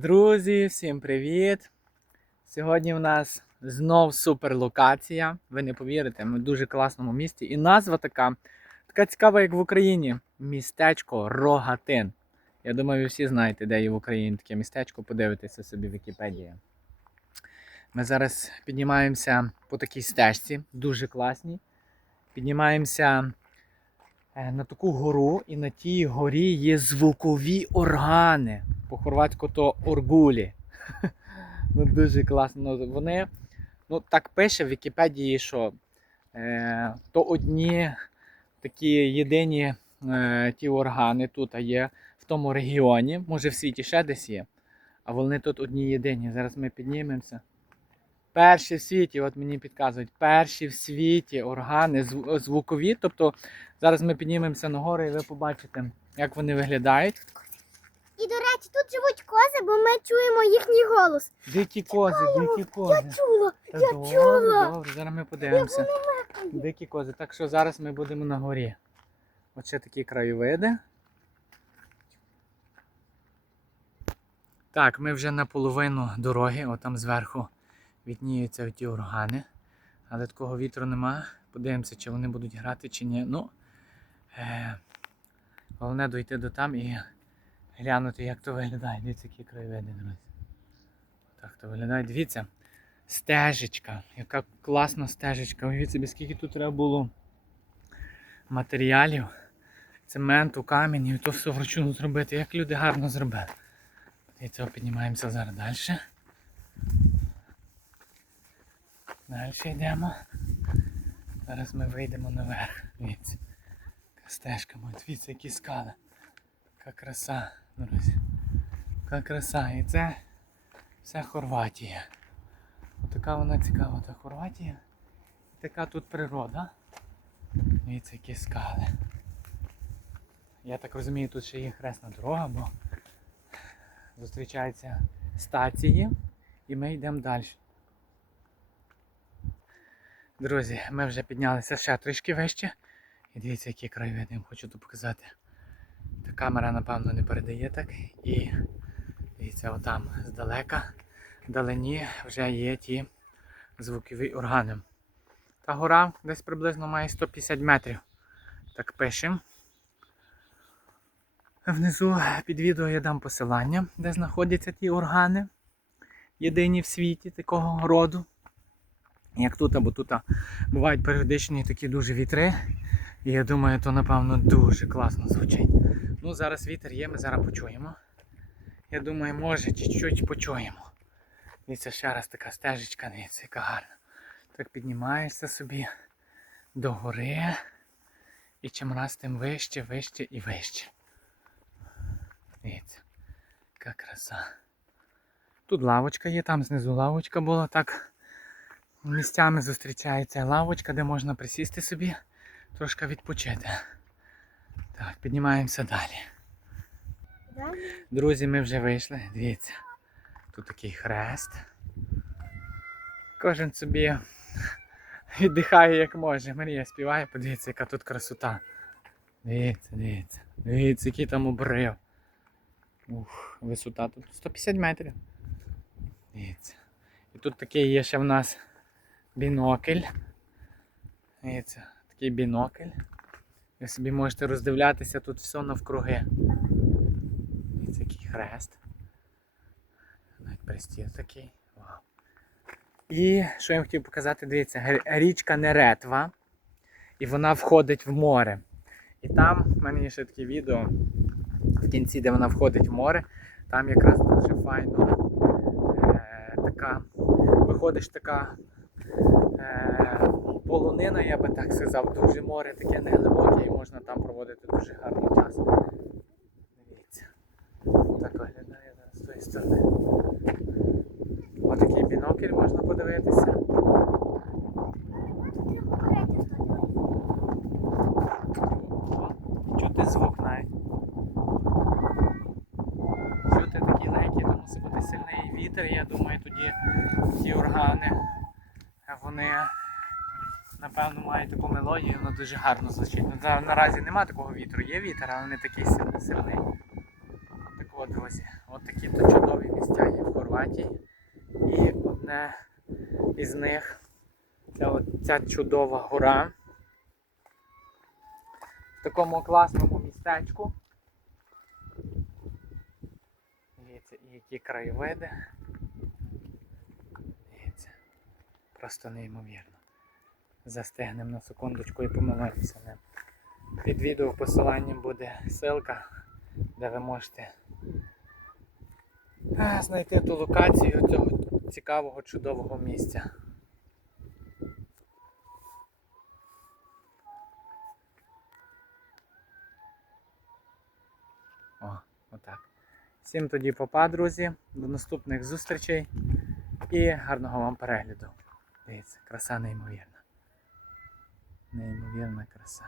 Друзі, всім привіт! Сьогодні в нас знов супер локація. Ви не повірите, ми в дуже класному місті. І назва така, така цікава, як в Україні. Містечко Рогатин. Я думаю, ви всі знаєте, де є в Україні таке містечко. Подивитеся собі в Вікіпедії. Ми зараз піднімаємося по такій стежці, дуже класній. Піднімаємося е, на таку гору, і на тій горі є звукові органи. По-хорватську то оргулі. ну, дуже класно. Ну, Вони, ну, так пише в Вікіпедії, що е, то одні такі єдині е, ті органи тут є в тому регіоні. Може в світі ще десь є. А вони тут одні єдині. Зараз ми піднімемося. Перші в світі, от мені підказують, перші в світі органи звукові. Тобто зараз ми піднімемося на гори і ви побачите, як вони виглядають. І, тут живуть кози, бо ми чуємо їхній голос. Дикі кози, дикі кози. Я чула, Та я добре, чула. Добре, зараз ми подивимося. Дикі кози. Так що зараз ми будемо на горі. Оце такі краєвиди. Так, ми вже на половину дороги, отам зверху відніються ті органи. Але такого вітру нема. Подивимося, чи вони будуть грати, чи ні. Ну, е, головне дойти до там і глянути, як то виглядає. Дивіться, які краєвиди, друзі. Так то виглядає. Дивіться. Стежечка. Яка класна стежечка. Уявіть собі, скільки тут треба було матеріалів, цементу, камінь, і то все вручну зробити. Як люди гарно зробили. І цього піднімаємося зараз далі. Далі йдемо. Зараз ми вийдемо наверх. Дивіться. Яка стежка, дивіться, які скали. Яка краса, друзі. Яка краса. І це все Хорватія. Отака вона цікава та Хорватія. Така тут природа. Дивіться, які скали. Я так розумію, тут ще є хресна дорога, бо зустрічаються стації і ми йдемо далі. Друзі, ми вже піднялися ще трішки вище. І дивіться, які краєвиди я вам хочу тут показати. Та камера, напевно, не передає так. І дивіться, отам здалека, вдалині вже є ті звукові органи. Та гора десь приблизно має 150 метрів. Так пишемо. Внизу під відео я дам посилання, де знаходяться ті органи. Єдині в світі такого роду. Як тут, або тут бувають періодичні такі дуже вітри. І я думаю, то напевно дуже класно звучить. Ну, зараз вітер є, ми зараз почуємо. Я думаю, може чуть-чуть почуємо. Дивіться, ще раз така стежечка, дивіться, яка гарна. Так піднімаєшся собі до гори. І чим раз тим вище, вище і вище. Дивіться, яка краса. Тут лавочка є, там знизу лавочка була, так місцями зустрічається лавочка, де можна присісти собі, трошки відпочити. Так, піднімаємося далі. Далі. Друзі, ми вже вийшли. Дивіться. Тут такий хрест. Кожен собі віддихає як може. Марія співає, подивіться, яка тут красота. Дивіться, дивіться. Дивіться, який там обрив. Ух, висота тут 150 метрів. Дивіться. І тут такий є ще в нас бінокль. Дивіться, такий бінокль. Ви собі можете роздивлятися тут все навкруги. Дивіться, який хрест. Навіть пристіл такий. Вау. І що я вам хотів показати, дивіться, річка Неретва. І вона входить в море. І там в мене є ще таке відео в кінці, де вона входить в море. Там якраз дуже файно е, така, виходиш така е, полонина, я би так сказав, дуже море таке неглибоке і можна там проводити дуже гарний час. Дивіться. Так виглядає з тої сторони. Отакий бінокль можна подивитися. Чути звук навіть. Чути такі легкі, то мусить бути сильний вітер. Я думаю, тоді ті органи, вони напевно мають таку мелодію, воно дуже гарно звучить. Ну, наразі немає такого вітру, є вітер, але не такий сильний. сильний. О, друзі, от такі то чудові місця є в Хорватії. І одне із них це от ця чудова гора. В такому класному містечку. Дивіться, які краєвиди. Дивіться. Просто неймовірно. Застигнемо на секундочку і помилуємося ним. Під відео в посиланні буде ссылка, де ви можете е, знайти ту локацію цього цікавого чудового місця. О, отак. Всім тоді попа, друзі. До наступних зустрічей і гарного вам перегляду. Дивіться, краса неймовірна. Неймовірна краса.